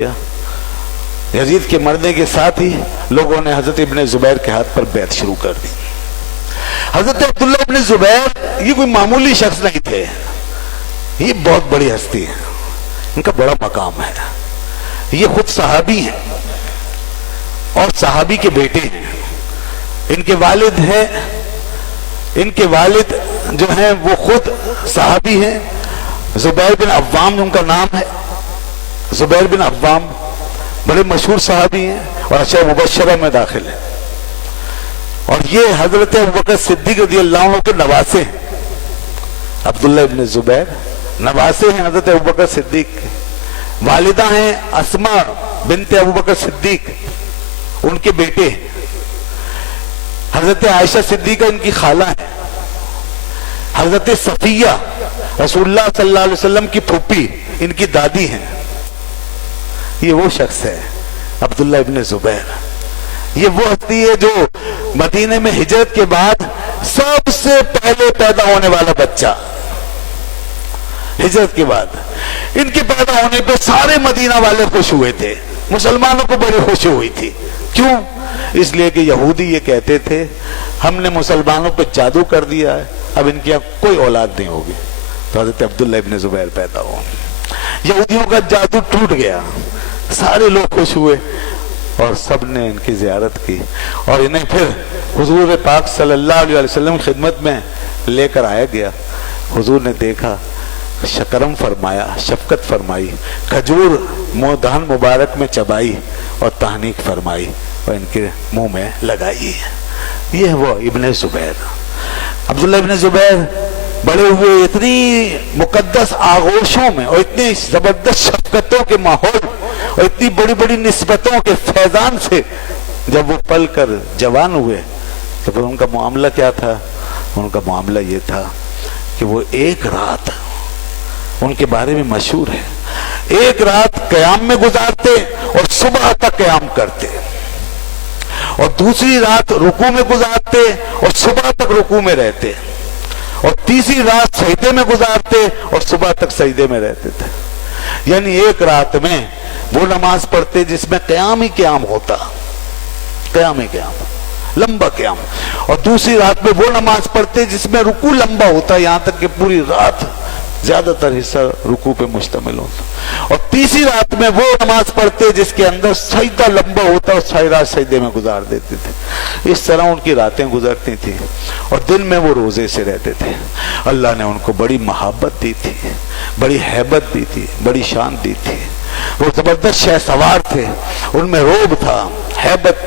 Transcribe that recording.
Yazid के मरने के साथ ही लोगों ने हजरत इब्ने जुबैर के हाथ पर बैत शुरू कर दी। हजरत अब्दुल्लाह इब्ने जुबैर ये कोई मामूली शख्स नहीं थे, ये बहुत बड़ी हस्ती है, इनका बड़ा मकाम है। ये खुद सहाबी हैं और सहाबी के बेटे हैं। इनके वालिद जो हैं वो खुद सहाबी हैं। जुबैर बिन अव्वाम उनका नाम है। जुबैर बिन अव्वाम बड़े मशहूर सहाबी हैं और अशरा मुबश्शरा में दाखिल है। और ये हजरत अबू बकर सिद्दीक रज़ियल्लाहु अन्हु के नवासे हैं। अब्दुल्लाह इब्ने जुबैर नवासे हैं हजरत अबू बकर सिद्दीक। वालिदा हैं अस्मा बिनते अबू बकर सिद्दीक, उनके बेटे। हजरत आयशा सिद्दीका इनकी खाला है। हजरत सफिया रसूलुल्लाह सल्लल्लाहु अलैहि वसल्लम की फूफी इनकी दादी हैं। ये वो शख्स है अब्दुल्लाह इब्ने जुबैर। ये वो हस्ती है जो मदीने में हिजरत के बाद सबसे पहले पैदा होने वाला बच्चा। हिजरत के बाद इनके पैदा होने पे सारे मदीना वाले खुश हुए थे, मुसलमानों को बड़ी खुशी हुई थी। क्यों? इसलिए कि यहूदी ये कहते थे हमने मुसलमानों पे जादू कर दिया है, अब इनकी अब कोई औलाद नहीं होगी। तो हज़रत अब्दुल्लाह इब्ने जुबैर पैदा हुए। यहूदियों का जादू टूट गया, सारे लोग खुश हुए और सब ने इनकी जियारत की और इन्हें फिर हुजूर पाक सल्लल्लाहु अलैहि वसल्लम की खिदमत में लेकर आया गया। हुजूर ने देखा, शकरम फरमाया, शफकत फरमाई, खजूर मोहदान मुबारक में चबाई और तहनीक फरमाई और इनके मुंह में लगाई। ये है वो इब्ने जुबैर। अब्दुल्लाह इब्ने जुबैर बड़े हुए इतनी मुकद्दस आगोशों में और इतनी जबरदस्त शफकतों के माहौल और इतनी बड़ी बड़ी निस्बतों के फैजान से जब वो पल कर जवान हुए तो फिर उनका मामला क्या था? उनका मामला ये था कि वो एक रात, उनके बारे में मशहूर है, एक रात क़याम में गुजारते और सुबह तक क़याम करते, और दूसरी रात रुकू में गुजारते और सुबह तक रुकू में रहते, और तीसरी रात सजदे में गुजारते और सुबह तक सजदे में रहते थे। यानी एक रात में वो नमाज पढ़ते जिसमें क़याम ही क़याम होता, क़याम ही क़याम, लंबा क़याम, और दूसरी रात में वो नमाज पढ़ते जिसमें रुकू लंबा होता, यहाँ तक कि पूरी रात ज्यादातर हिस्सा रुकू पे मुश्तमिल होता, और तीसरी रात में वो नमाज पढ़ते जिसके अंदर सजदा लंबा होता और सारी रात सजदे में गुजार देते थे। इस तरह उनकी रातें गुजरती थी और दिन में वो रोजे से रहते थे। अल्लाह ने उनको बड़ी मोहब्बत दी थी, बड़ी हैबत दी थी, बड़ी शान दी थी। वो जबरदस्त शहसवार थे, उनमें रोब था, हैबत